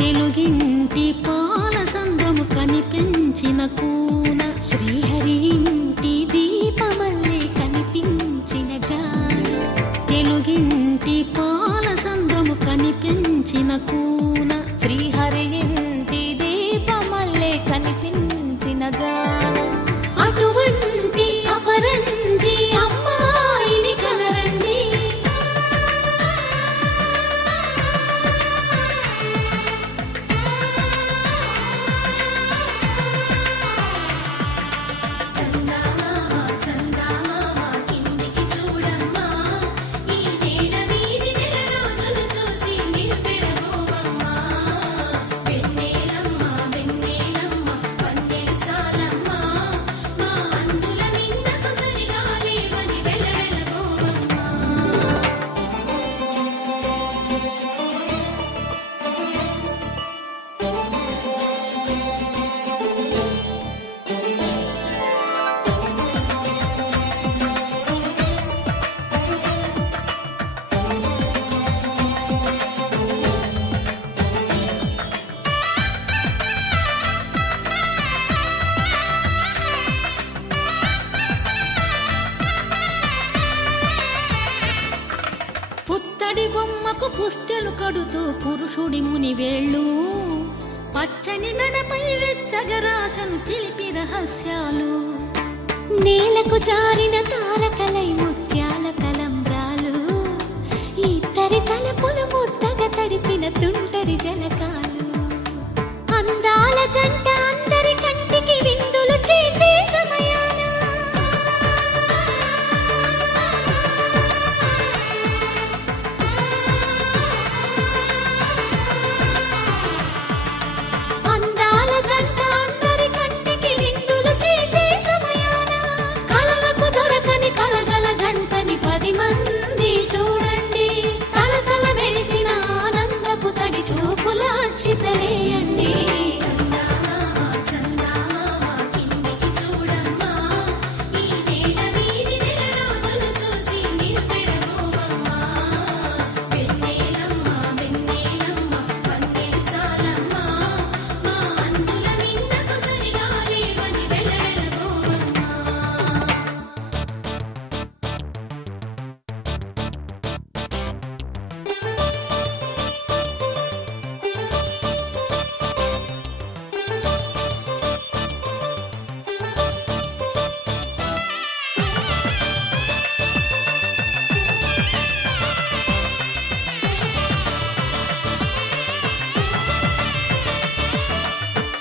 తెలుగింటి పాల సంద్రము కనిపించిన కూన శ్రీహరి ఇంటి దీపమల్లే కనిపించిన జాడ తెలుగింటి పాల సంద్రము కనిపించిన కూన శ్రీహరి ఇంటి దీపమల్లే కనిపించిన జాడ అటువంటి అపరంజి అమ్మాయిని కనరండి పుత్తడి బొమ్మకు పుస్తెలు కడుతూ పురుషుడి ముని వేళ్ళు పచ్చని మెడపై వెచ్చగరాసను చిలిపి రహస్యాలు నేలకు జారిన తారకలై ముత్యాల తలంబ్రాలు ఇద్దరి తలపులు ముద్దగా తడిపిన తుంటరి జలకాలు అందాల జంట అందరి కంటికి విందులు చేసే సమయాన అందాల జంట అందరి కంటికి విందులు చేసే సమయాన కలలకు దొరకని కలగల జంటని 10 మంది చూడండి తలతల మెరిసిన ఆనందపు తడి చూపుల అక్షితలేయండి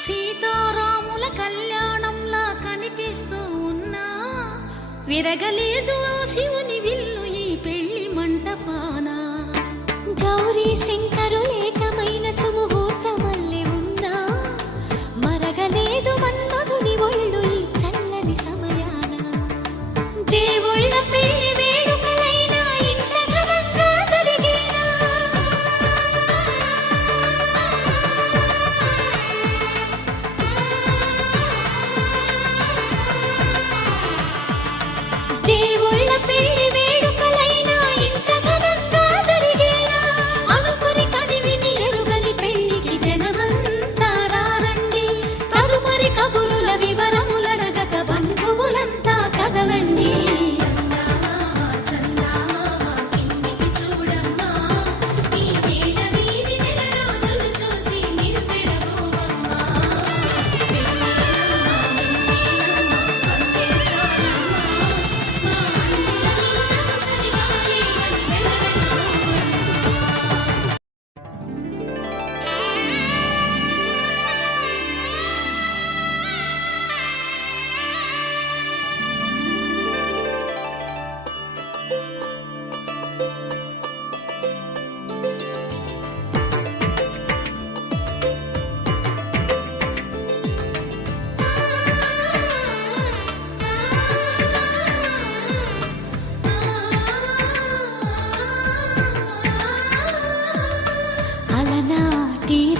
సీతారాముల కళ్యాణంలా కనిపిస్తూ ఉన్నా విరగలేదు ఆ శివుని విల్లు ఈ పెళ్లి మంటపాన గౌరీ శంకరులేకమైన సుముహూర్తమల్లె ఉన్నా మరగలేదు మన్మధుని ఒళ్ళు ఈ చల్లని సమయాన దేవుళ్ళ పెళ్లి వేడుకలైనా ఇంత ఘనంగా జరిగేనా దేవుళ్ళ పెళ్లి వేడుకలైనా ఇంత ఘనంగా జరిగేనా అనుకుని కనివిని ఎరుగని పెళ్లికి జనమంతా రారండి తదుపరి కబురుల వివరములడగక బంధువులంతా కదలండి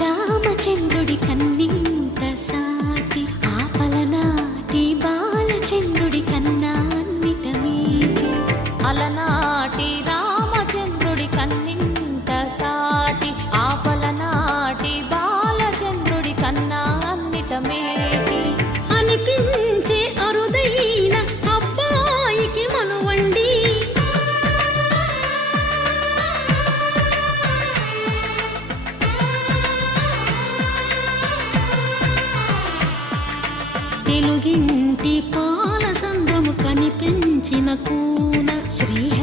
రామచంద్రుడి కన్నింత సాటి ఆపలనాటి బాలచంద్రుడి కన్నా అన్నిట మీటి అలనాటి రామచంద్రుడి కన్నింత సాటి ఆపలనాటి శ్రీహరి